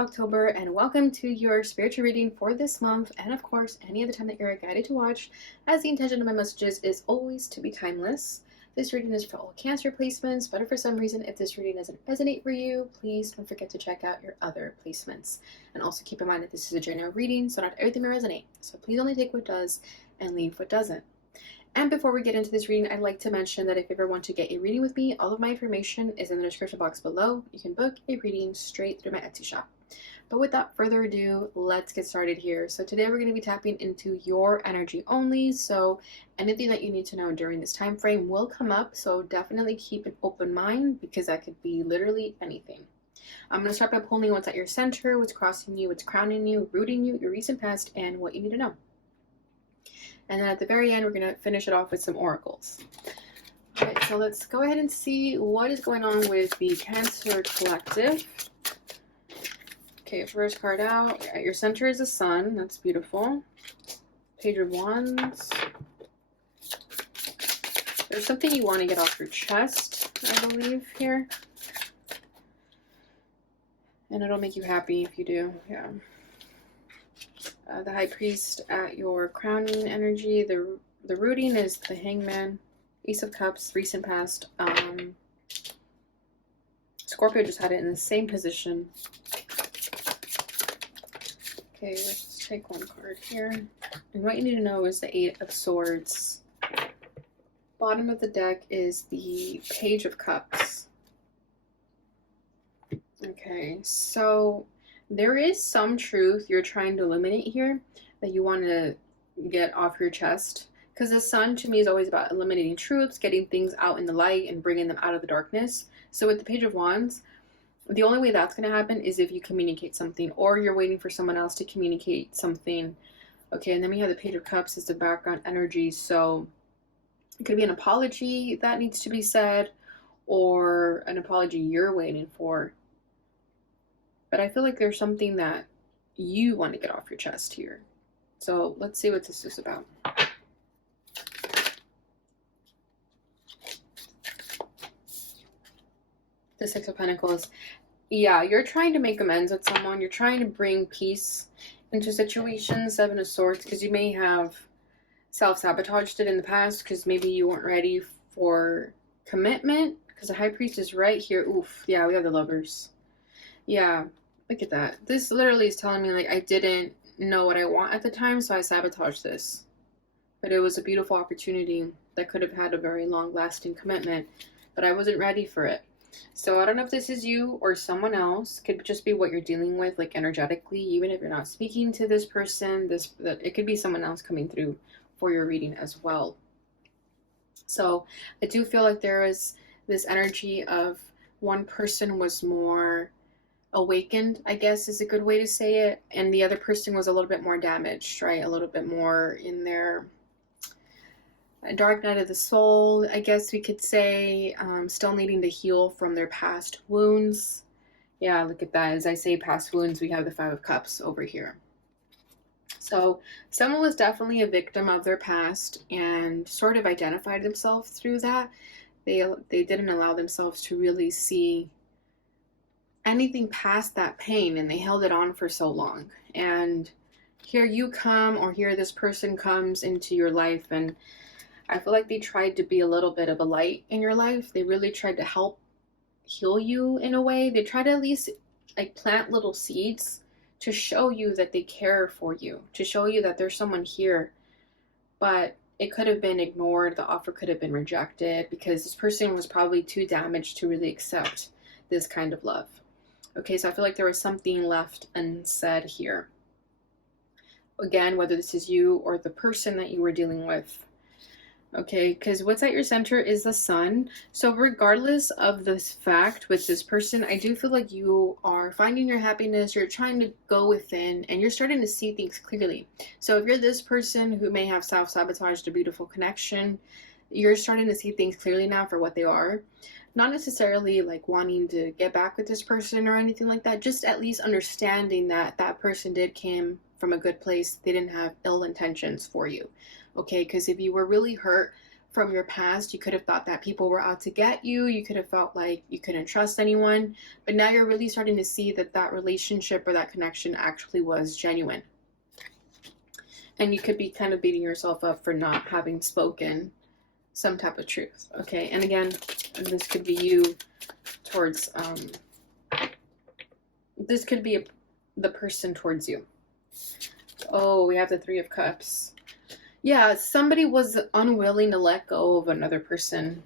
October, and welcome to your spiritual reading for this month, and of course, any other time that you're guided to watch, as the intention of my messages is always to be timeless. This reading is for all Cancer placements, but if for some reason, if this reading doesn't resonate for you, please don't forget to check out your other placements. And also keep in mind that this is a general reading, so not everything will resonate. So please only take what does and leave what doesn't. And before we get into this reading, I'd like to mention that if you ever want to get a reading with me, all of my information is in the description box below. You can book a reading straight through my Etsy shop. But without further ado, let's get started here. So today we're going to be tapping into your energy only. So anything that you need to know during this time frame will come up. So definitely keep an open mind because that could be literally anything. I'm going to start by pulling what's at your center, what's crossing you, what's crowning you, rooting you, your recent past, and what you need to know. And then at the very end, we're going to finish it off with some oracles. All right, so let's go ahead and see what is going on with the Cancer Collective. Okay, first card out. At your center is the Sun. That's beautiful. Page of Wands. There's something you want to get off your chest, I believe, here. And it'll make you happy if you do, yeah. The High Priest at your crowning energy. The rooting is the Hangman, Ace of Cups, recent past. Scorpio just had it in the same position. Okay, let's take one card here. And what you need to know is the Eight of Swords. Bottom of the deck is the Page of Cups. Okay, so there is some truth you're trying to eliminate here that you want to get off your chest. Because the Sun, to me, is always about eliminating truths, getting things out in the light, and bringing them out of the darkness. So with the Page of Wands, the only way that's going to happen is if you communicate something, or you're waiting for someone else to communicate something. Okay, and then we have the Page of Cups as the background energy. So it could be an apology that needs to be said, or an apology you're waiting for. But I feel like there's something that you want to get off your chest here. So let's see what this is about. The Six of Pentacles. Yeah, you're trying to make amends with someone. You're trying to bring peace into situations. Seven of Swords, because you may have self-sabotaged it in the past because maybe you weren't ready for commitment. Because the High Priest is right here. Oof. Yeah, we have the Lovers. Yeah. Look at that. This literally is telling me, like, I didn't know what I want at the time, so I sabotaged this. But it was a beautiful opportunity that could have had a very long-lasting commitment, but I wasn't ready for it. So I don't know if this is you or someone else. Could just be what you're dealing with, like, energetically, even if you're not speaking to this person. It could be someone else coming through for your reading as well. So I do feel like there is this energy of one person was more awakened, I guess is a good way to say it, and the other person was a little bit more damaged, right? A little bit more in their dark night of the soul, I guess we could say, still needing to heal from their past wounds. Yeah, look at that. As I say past wounds, we have the Five of Cups over here. So someone was definitely a victim of their past and sort of identified themselves through that. They didn't allow themselves to really see anything past that pain, and they held it on for so long. And here you come, or here this person comes into your life, and I feel like they tried to be a little bit of a light in your life. They really tried to help heal you in a way. They tried to at least like plant little seeds to show you that they care for you, to show you that there's someone here. But it could have been ignored. The offer could have been rejected because this person was probably too damaged to really accept this kind of love. Okay, so I feel like there was something left unsaid here. Again, whether this is you or the person that you were dealing with. Okay, because what's at your center is the Sun. So regardless of this fact with this person, I do feel like you are finding your happiness. You're trying to go within and you're starting to see things clearly. So if you're this person who may have self-sabotaged a beautiful connection, you're starting to see things clearly now for what they are. Not necessarily like wanting to get back with this person or anything like that, just at least understanding that that person came from a good place. They didn't have ill intentions for you. Okay, because if you were really hurt from your past. You could have thought that people were out to get you. You could have felt like you couldn't trust anyone. But now you're really starting to see that that relationship or that connection actually was genuine. And you could be kind of beating yourself up for not having spoken some type of truth. Okay, and again, this could be you towards, this could be the person towards you. Oh, we have the Three of Cups. Yeah, somebody was unwilling to let go of another person.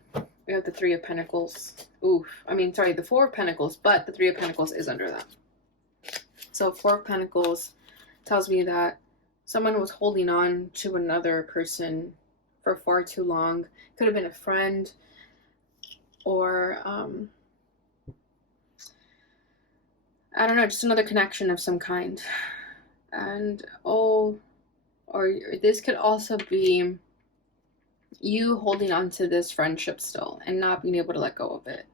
We have the Three of Pentacles. Oof. I mean, sorry, the Four of Pentacles, but the Three of Pentacles is under that. So Four of Pentacles tells me that someone was holding on to another person for far too long. Could have been a friend or, I don't know, just another connection of some kind. And, or this could also be you holding on to this friendship still and not being able to let go of it.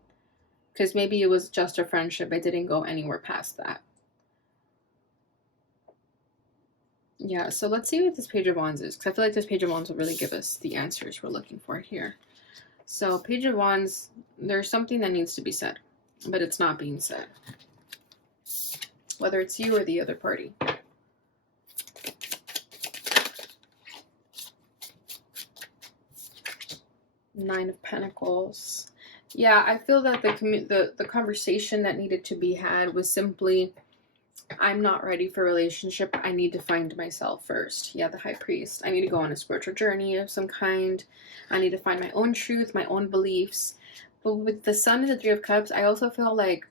Because maybe it was just a friendship. It didn't go anywhere past that. Yeah, so let's see what this Page of Wands is. Because I feel like this Page of Wands will really give us the answers we're looking for here. So Page of Wands, there's something that needs to be said. But it's not being said. Whether it's you or the other party. Nine of Pentacles. Yeah, I feel that the conversation that needed to be had was simply, I'm not ready for a relationship. I need to find myself first. Yeah, the High Priest. I need to go on a spiritual journey of some kind. I need to find my own truth, my own beliefs. But with the Sun and the Three of Cups, I also feel like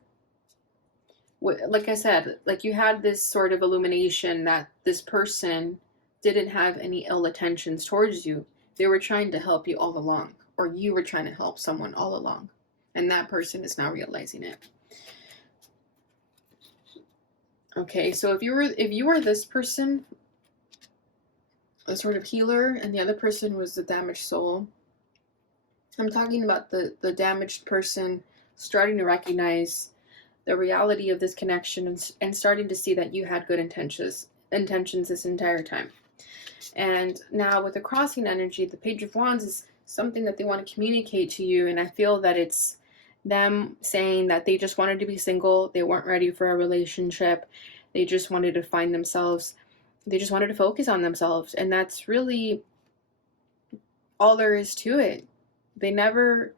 I said, like you had this sort of illumination that this person didn't have any ill intentions towards you. They were trying to help you all along. Or you were trying to help someone all along. And that person is now realizing it. Okay, so if you were this person, a sort of healer, and the other person was the damaged soul, I'm talking about the damaged person starting to recognize the reality of this connection and starting to see that you had good intentions this entire time. And now with the crossing energy, the Page of Wands is something that they want to communicate to you, and I feel that it's them saying that they just wanted to be single, they weren't ready for a relationship, they just wanted to find themselves, they just wanted to focus on themselves, and that's really all there is to it. They never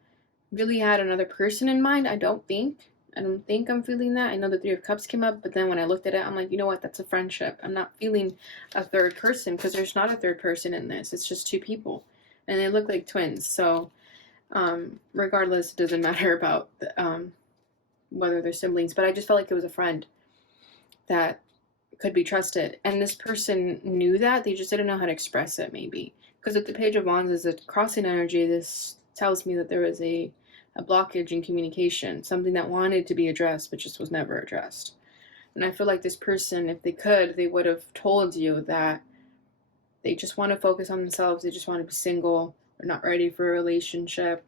really had another person in mind, I don't think I'm feeling that. I know the Three of Cups came up, but then when I looked at it, I'm like, you know what, that's a friendship. I'm not feeling a third person, because there's not a third person in this, it's just two people. And they look like twins, so regardless, it doesn't matter about whether they're siblings. But I just felt like it was a friend that could be trusted. And this person knew that, they just didn't know how to express it, maybe. Because if the Page of Wands is a crossing energy, this tells me that there was a blockage in communication, something that wanted to be addressed, but just was never addressed. And I feel like this person, if they could, they would have told you that they just want to focus on themselves. They just want to be single. They're not ready for a relationship.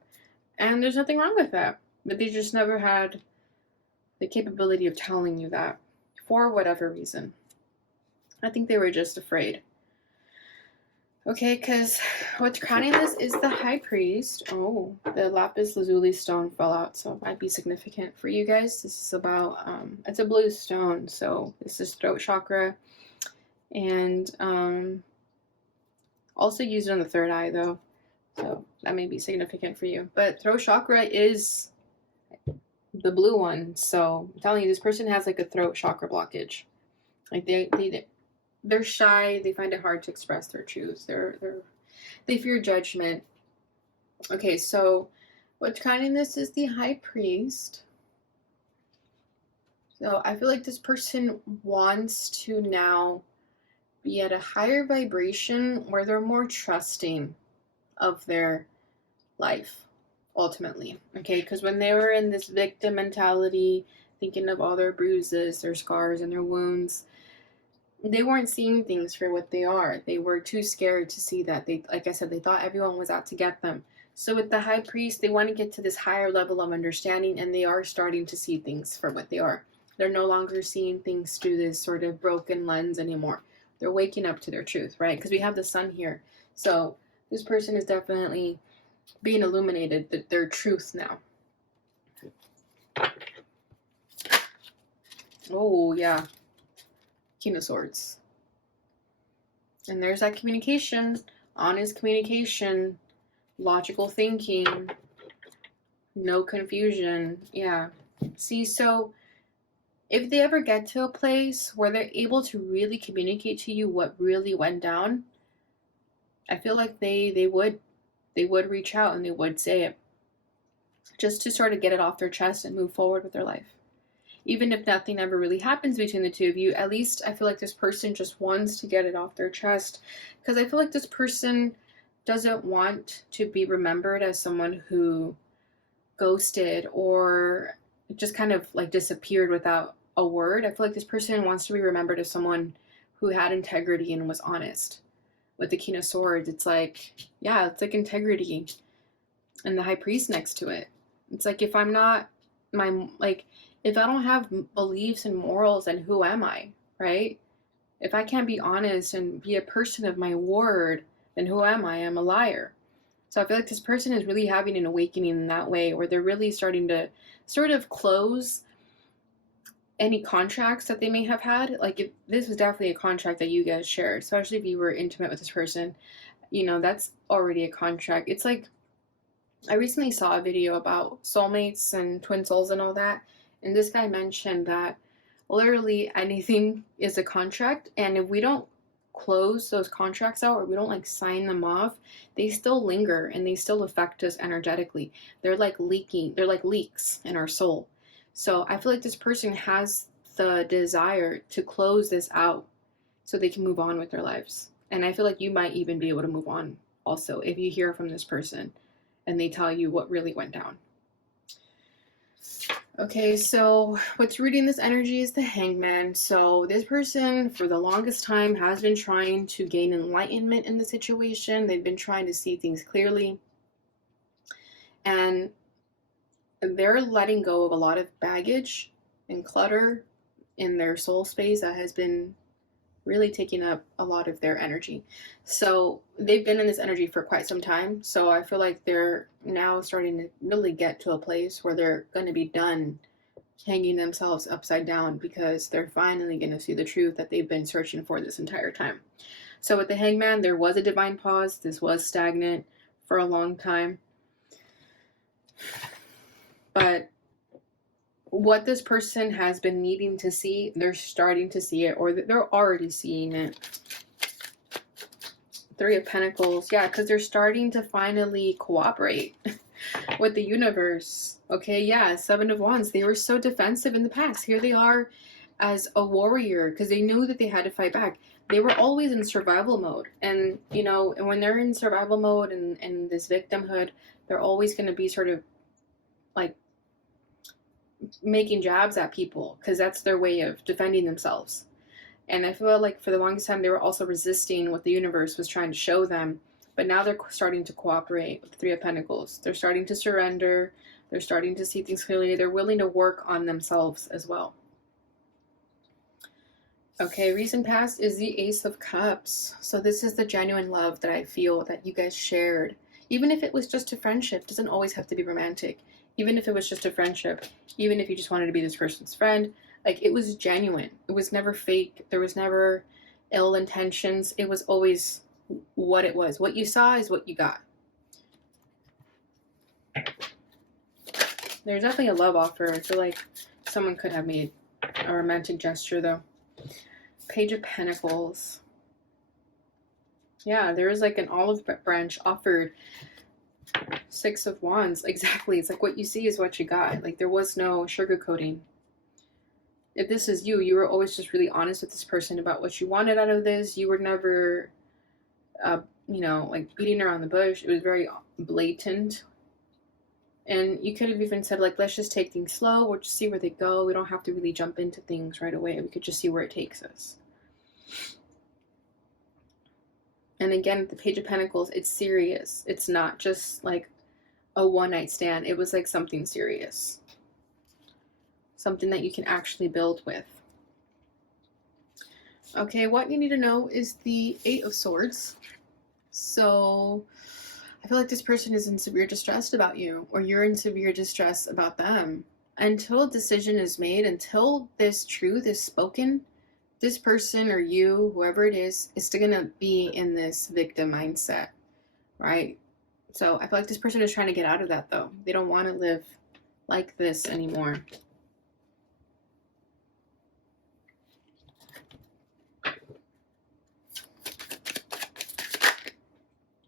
And there's nothing wrong with that. But they just never had the capability of telling you that for whatever reason. I think they were just afraid. Okay, because what's crowning this is the High Priest. Oh, the lapis lazuli stone fell out, so it might be significant for you guys. This is about, it's a blue stone, so this is throat chakra. And also used on the third eye, though, so that may be significant for you. But throat chakra is the blue one, so I'm telling you, this person has like a throat chakra blockage. Like they're shy. They find it hard to express their truths. They fear judgment. Okay, so what's crowning this is the High Priest. So I feel like this person wants to now be at a higher vibration where they're more trusting of their life, ultimately. Okay, because when they were in this victim mentality, thinking of all their bruises, their scars, and their wounds, they weren't seeing things for what they are. They were too scared to see that. Like I said, they thought everyone was out to get them. So with the High Priest, they want to get to this higher level of understanding, and they are starting to see things for what they are. They're no longer seeing things through this sort of broken lens anymore. They're waking up to their truth, right? Because we have the Sun here. So this person is definitely being illuminated, their truth now. Oh, yeah. King of Swords. And there's that communication, honest communication, logical thinking, no confusion. Yeah. See, so if they ever get to a place where they're able to really communicate to you what really went down, I feel like they would reach out and they would say it, just to sort of get it off their chest and move forward with their life. Even if nothing ever really happens between the two of you, at least I feel like this person just wants to get it off their chest, because I feel like this person doesn't want to be remembered as someone who ghosted or just kind of like disappeared without a word. I feel like this person wants to be remembered as someone who had integrity and was honest. With the King of Swords, it's like, yeah, it's like integrity, and the High Priest next to it. It's like, if I'm not if I don't have beliefs and morals, then who am I, right? If I can't be honest and be a person of my word, then who am I? I'm a liar. So I feel like this person is really having an awakening in that way, where they're really starting to sort of close any contracts that they may have had. Like, if this was definitely a contract that you guys shared, especially if you were intimate with this person, that's already a contract. It's like, I recently saw a video about soulmates and twin souls and all that, and this guy mentioned that literally anything is a contract, and if we don't close those contracts out, or we don't sign them off, they still linger and they still affect us energetically. They're like leaking, they're like leaks in our soul. So I feel like this person has the desire to close this out so they can move on with their lives. And I feel like you might even be able to move on also if you hear from this person and they tell you what really went down. Okay, so what's reading this energy is the Hangman. So this person, for the longest time, has been trying to gain enlightenment in the situation. They've been trying to see things clearly. And they're letting go of a lot of baggage and clutter in their soul space that has been really taking up a lot of their energy. So they've been in this energy for quite some time. So I feel like they're now starting to really get to a place where they're going to be done hanging themselves upside down, because they're finally going to see the truth that they've been searching for this entire time. So with the Hangman, there was a divine pause. This was stagnant for a long time. But what this person has been needing to see, they're starting to see it, or they're already seeing it. Three of Pentacles. Yeah, because they're starting to finally cooperate with the universe. Okay, yeah, Seven of Wands. They were so defensive in the past. Here they are as a warrior, because they knew that they had to fight back. They were always in survival mode. And, and when they're in survival mode and this victimhood, they're always going to be sort of like making jabs at people, because that's their way of defending themselves. And I feel like for the longest time they were also resisting what the universe was trying to show them, but now they're starting to cooperate with the Three of Pentacles. They're starting to surrender. They're starting to see things clearly. They're willing to work on themselves as well. Okay, recent past is the Ace of Cups. So this is the genuine love that I feel that you guys shared. Even if it was just a friendship, it doesn't always have to be romantic. Even if it was just a friendship, even if you just wanted to be this person's friend, it was genuine. It was never fake. There was never ill intentions. It was always what it was. What you saw is what you got. There's definitely a love offer. I feel like someone could have made a romantic gesture, though. Page of Pentacles. Yeah, there was an olive branch offered. Six of Wands. Exactly. It's what you see is what you got. There was no sugarcoating. If this is you, you were always just really honest with this person about what you wanted out of this. You were never, beating around the bush. It was very blatant. And you could have even said, let's just take things slow. We'll just see where they go. We don't have to really jump into things right away. We could just see where it takes us. And again, the Page of Pentacles, it's serious. It's not just a one-night stand. It was something serious. Something that you can actually build with. Okay, what you need to know is the Eight of Swords. So I feel like this person is in severe distress about you, or you're in severe distress about them. Until a decision is made, until this truth is spoken, this person or you, whoever it is still gonna be in this victim mindset, right? So I feel like this person is trying to get out of that, though. They don't want to live like this anymore.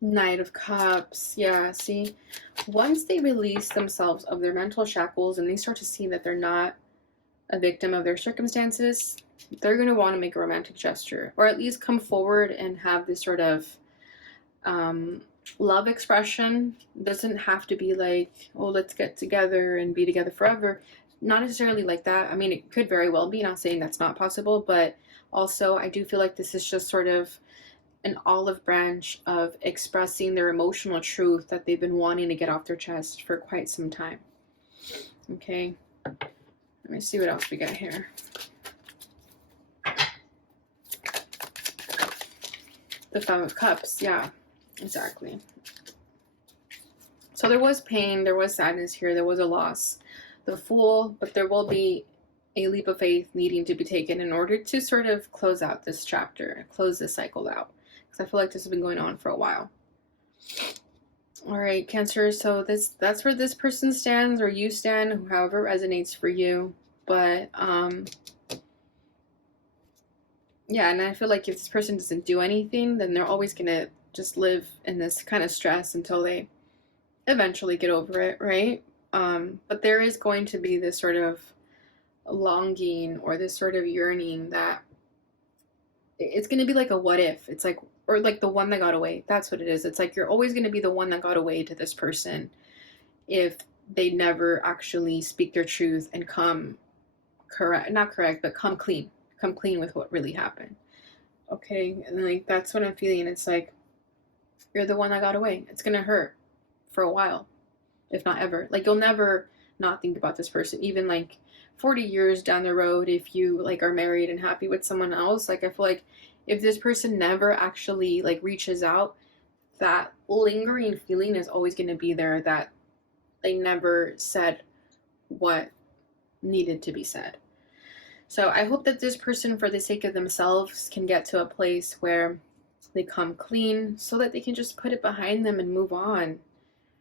Knight of Cups. Yeah, see? Once they release themselves of their mental shackles and they start to see that they're not a victim of their circumstances, they're going to want to make a romantic gesture, or at least come forward and have this sort of love expression. It doesn't have to be like, oh, let's get together and be together forever. Not necessarily like that. I mean, it could very well be, not saying that's not possible, but also I do feel like this is just sort of an olive branch of expressing their emotional truth that they've been wanting to get off their chest for quite some time. Okay, let me see what else we got here. The Five of Cups. Yeah, exactly. So there was pain, there was sadness here, there was a loss. The Fool, but there will be a leap of faith needing to be taken in order to sort of close out this chapter, close this cycle out. Because I feel like this has been going on for a while. All right, Cancer, so that's where this person stands, or you stand, however resonates for you. But yeah, and I feel like if this person doesn't do anything, then they're always gonna just live in this kind of stress until they eventually get over it, right? But there is going to be this sort of longing or this sort of yearning that it's going to be like a what if. It's like, or like the one that got away. That's what it is. It's like you're always going to be the one that got away to this person if they never actually speak their truth and come come clean with what really happened. Okay, and like that's what I'm feeling. It's like you're the one that got away. It's gonna hurt for a while, if not ever. Like you'll never not think about this person, even like 40 years down the road, if you like are married and happy with someone else. Like I feel like if this person never actually like reaches out, that lingering feeling is always going to be there, that they never said what needed to be said. So I hope that this person, for the sake of themselves, can get to a place where they come clean so that they can just put it behind them and move on.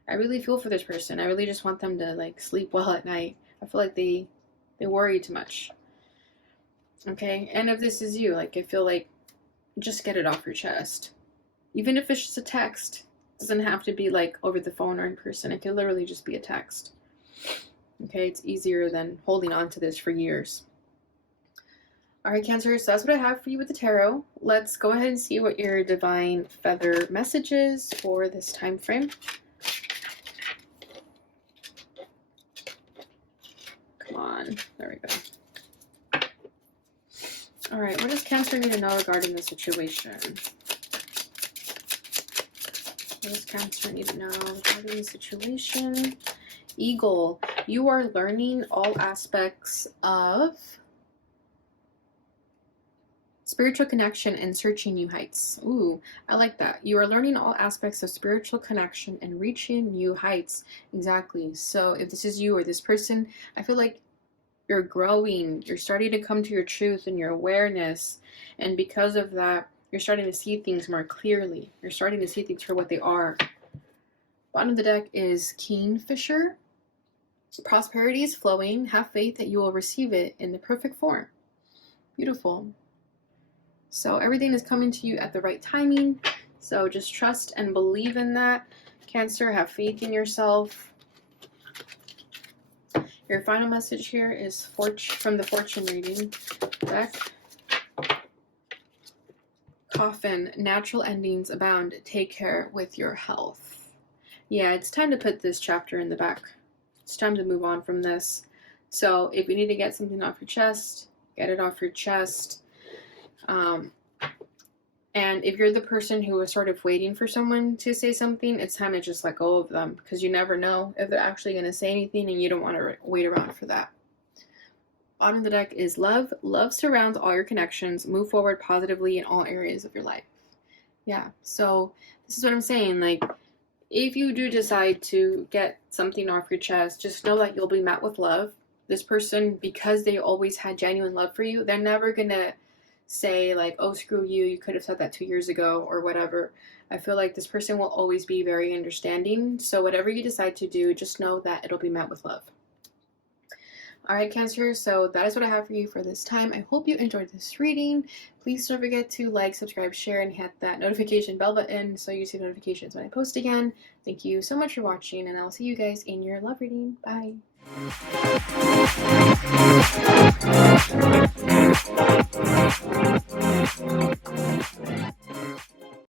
I really feel for this person. I really just want them to like sleep well at night. I feel like they worry too much. Okay, and if this is you, like I feel like just get it off your chest. Even if it's just a text. It doesn't have to be like over the phone or in person. It could literally just be a text. Okay, it's easier than holding on to this for years. All right, Cancer, so that's what I have for you with the tarot. Let's go ahead and see what your divine feather message is for this time frame. Come on, there we go. All right, what does Cancer need to know regarding the situation? What does Cancer need to know regarding the situation? Eagle, you are learning all aspects of spiritual connection and searching new heights. Ooh, I like that. You are learning all aspects of spiritual connection and reaching new heights. Exactly. So if this is you or this person, I feel like you're growing. You're starting to come to your truth and your awareness. And because of that, you're starting to see things more clearly. You're starting to see things for what they are. Bottom of the deck is Kingfisher. Prosperity is flowing. Have faith that you will receive it in the perfect form. Beautiful. So everything is coming to you at the right timing. So just trust and believe in that. Cancer, have faith in yourself. Your final message here is from the fortune reading deck. Coffin, natural endings abound. Take care with your health. Yeah, it's time to put this chapter in the back. It's time to move on from this. So if you need to get something off your chest, get it off your chest. And if you're the person who is sort of waiting for someone to say something, it's time to just let go of them, because you never know if they're actually going to say anything, and you don't want to wait around for that. Bottom of the deck is love. Love surrounds all your connections. Move forward positively in all areas of your life. Yeah, so this is what I'm saying. Like, if you do decide to get something off your chest, just know that you'll be met with love. This person, because they always had genuine love for you, they're never gonna say like, oh, screw you, you could have said that 2 years ago or whatever. I feel like this person will always be very understanding. So whatever you decide to do, just know that it'll be met with love. All right, Cancer, so that is what I have for you for this time. I hope you enjoyed this reading. Please don't forget to like, subscribe, share, and hit that notification bell button so you see notifications when I post again. Thank you so much for watching, and I'll see you guys in your love reading. Bye.